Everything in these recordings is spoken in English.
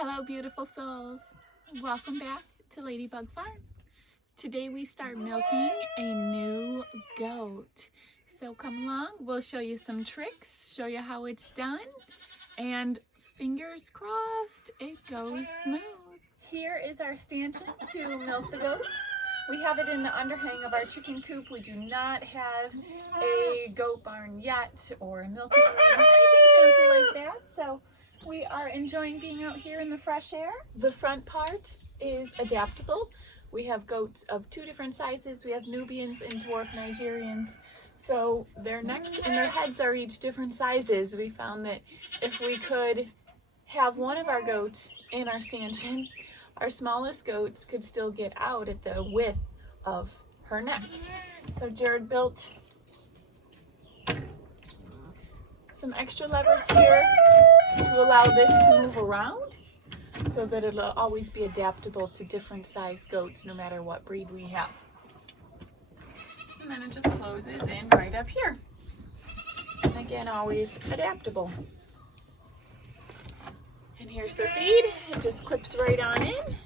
Hello beautiful souls, welcome back to Ladybug Farm. Today we start milking a new goat. So come along, we'll show you some tricks, show you how it's done, and fingers crossed it goes smooth. Here is our stanchion to milk the goats. We have it in the underhang of our chicken coop. We do not have a goat barn yet or a milking room or anything fancy like that. So we are enjoying being out here in the fresh air. The front part is adaptable. We have goats of two different sizes. We have Nubians and Dwarf Nigerians. So their necks and their heads are each different sizes. We found that if we could have one of our goats in our stanchion, our smallest goats could still get out at the width of her neck. So Jared built some extra levers here to allow this to move around so that it'll always be adaptable to different size goats no matter what breed we have. And then it just closes in right up here. And again, always adaptable. And here's their feed. It just clips right on in.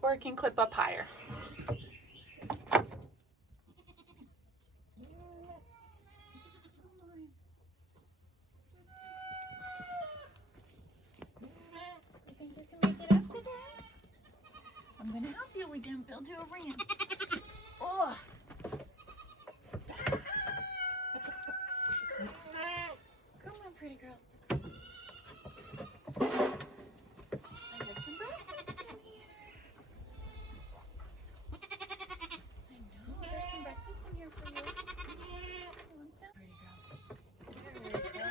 Or it can clip up higher. You think you can make it up today? I'm going to help you. We didn't build you a ramp. Oh. Come on, pretty girl. I got some breakfast in here. I know, there's some breakfast in here for you. You want some? Pretty girl. There we go.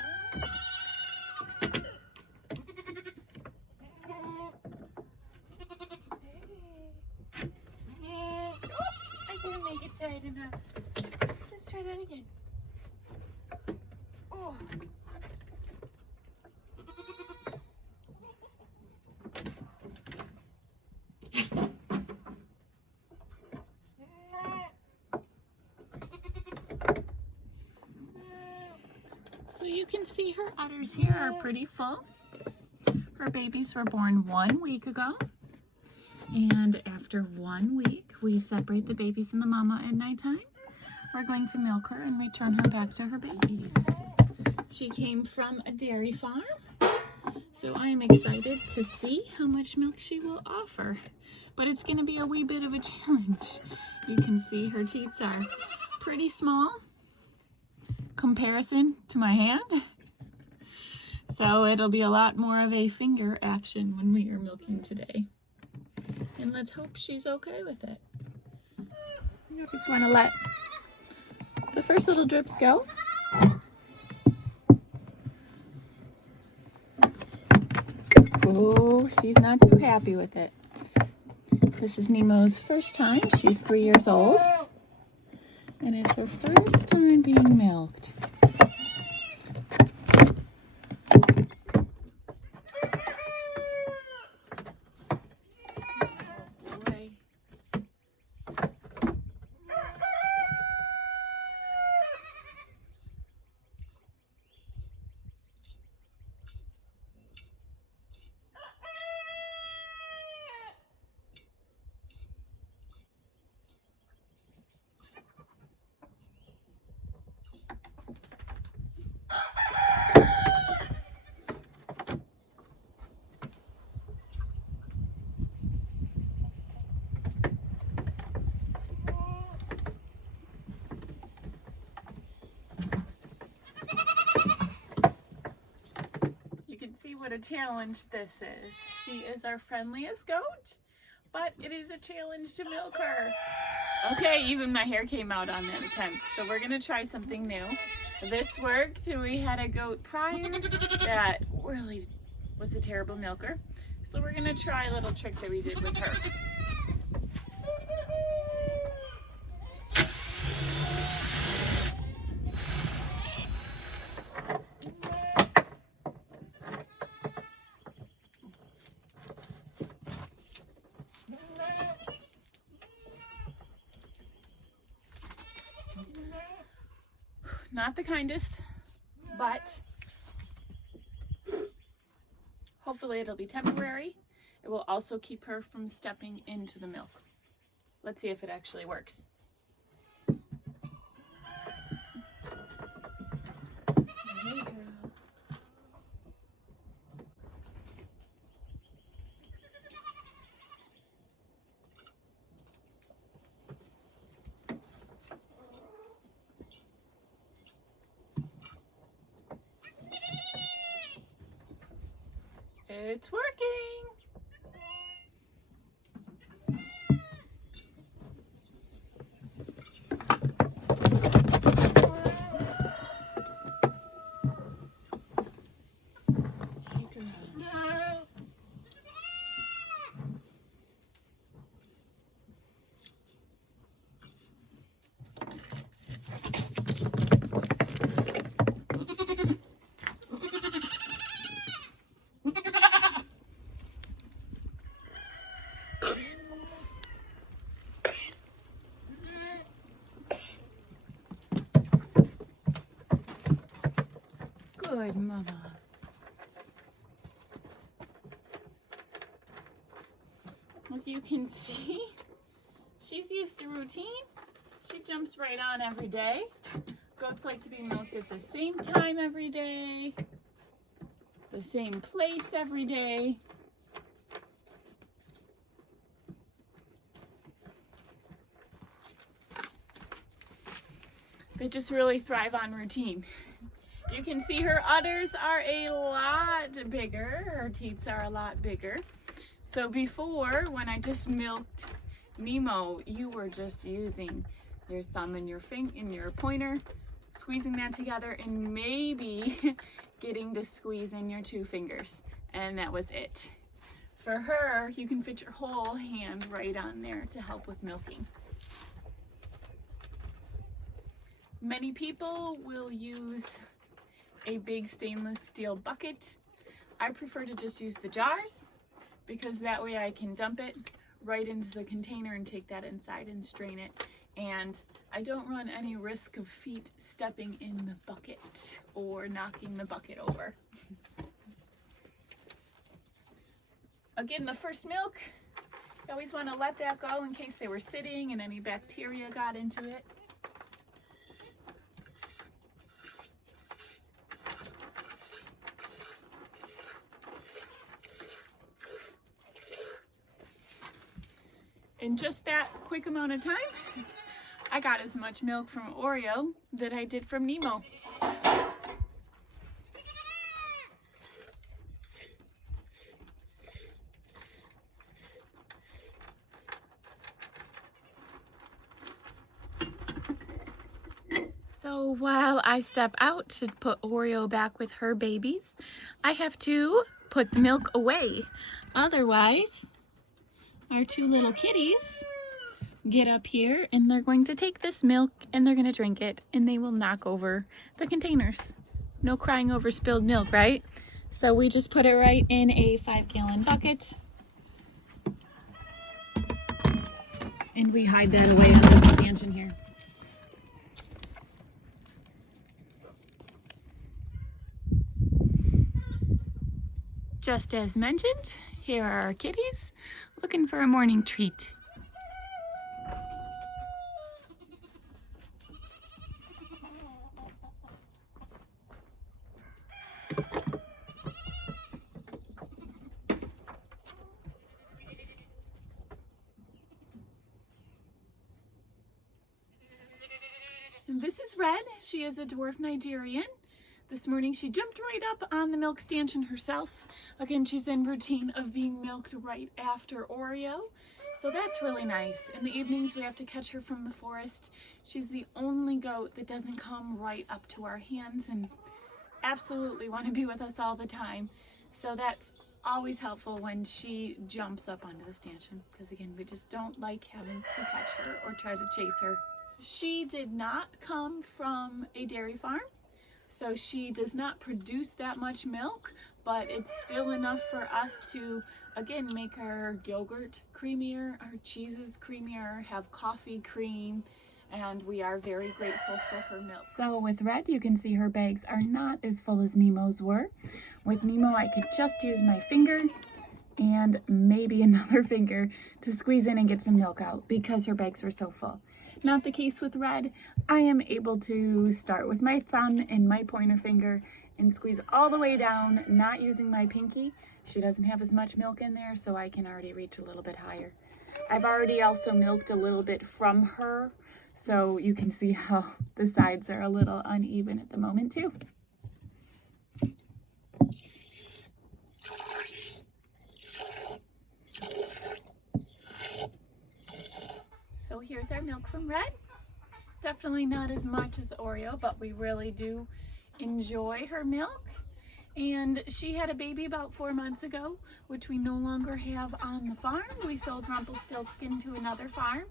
I didn't make it tight enough. Let's try that again. Oh. So you can see her udders here are pretty full. Her babies were born 1 week ago. And after 1 week, we separate the babies and the mama at nighttime. We're going to milk her and return her back to her babies. She came from a dairy farm, so I'm excited to see how much milk she will offer. But it's going to be a wee bit of a challenge. You can see her teats are pretty small comparison to my hand. So it'll be a lot more of a finger action when we are milking today. And let's hope she's okay with it. I just want to let the first little drips go. Oh, she's not too happy with it. This is Nemo's first time. She's 3 years old. And it's her first time being milked. What a challenge this is. She is our friendliest goat, but it is a challenge to milk her. Okay, even my hair came out on that attempt, so we're gonna try something new. This worked. We had a goat prior that really was a terrible milker, so we're gonna try a little trick that we did with her. Not the kindest, but Hopefully it'll be temporary. It will also keep her from stepping into the milk. Let's see if it actually works. Hey, girl. It's working. Good mama. As you can see, she's used to routine. She jumps right on every day. Goats like to be milked at the same time every day, the same place every day. They just really thrive on routine. You can see her udders are a lot bigger. Her teats are a lot bigger. So before, when I just milked Nemo, you were just using your thumb and your pointer, squeezing that together, and maybe getting to squeeze in your 2 fingers. And that was it. For her, you can fit your whole hand right on there to help with milking. Many people will use a big stainless steel bucket. I prefer to just use the jars because that way I can dump it right into the container and take that inside and strain it. And I don't run any risk of feet stepping in the bucket or knocking the bucket over. Again, the first milk, you always want to let that go in case they were sitting and any bacteria got into it. In just that quick amount of time, I got as much milk from Oreo that I did from Nemo. So while I step out to put Oreo back with her babies, I have to put the milk away. Otherwise, our 2 little kitties get up here and they're going to take this milk and they're going to drink it and they will knock over the containers. No crying over spilled milk, right? So we just put it right in a 5-gallon bucket and we hide that away under the stanchion here. Just as mentioned, here are our kitties looking for a morning treat. And this is Red. She is a Dwarf Nigerian. This morning she jumped right up on the milk stanchion herself. Again, she's in routine of being milked right after Oreo. So that's really nice. In the evenings we have to catch her from the forest. She's the only goat that doesn't come right up to our hands and absolutely want to be with us all the time. So that's always helpful when she jumps up onto the stanchion, because again, we just don't like having to catch her or try to chase her. She did not come from a dairy farm. So she does not produce that much milk, but it's still enough for us to, again, make our yogurt creamier, our cheeses creamier, have coffee cream, and we are very grateful for her milk. So with Red, you can see her bags are not as full as Nemo's were. With Nemo, I could just use my finger and maybe another finger to squeeze in and get some milk out because her bags were so full. Not the case with Red. I am able to start with my thumb and my pointer finger and squeeze all the way down, not using my pinky. She doesn't have as much milk in there, so I can already reach a little bit higher. I've already also milked a little bit from her, so you can see how the sides are a little uneven at the moment too. So here's our milk from Red. Definitely not as much as Oreo, but we really do enjoy her milk. And she had a baby about 4 months ago, which we no longer have on the farm. We sold Rumpelstiltskin to another farm.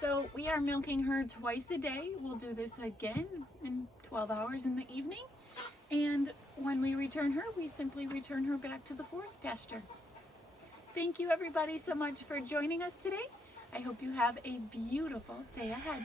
So we are milking her twice a day. We'll do this again in 12 hours in the evening. And when we return her, we simply return her back to the forest pasture. Thank you everybody so much for joining us today. I hope you have a beautiful day ahead.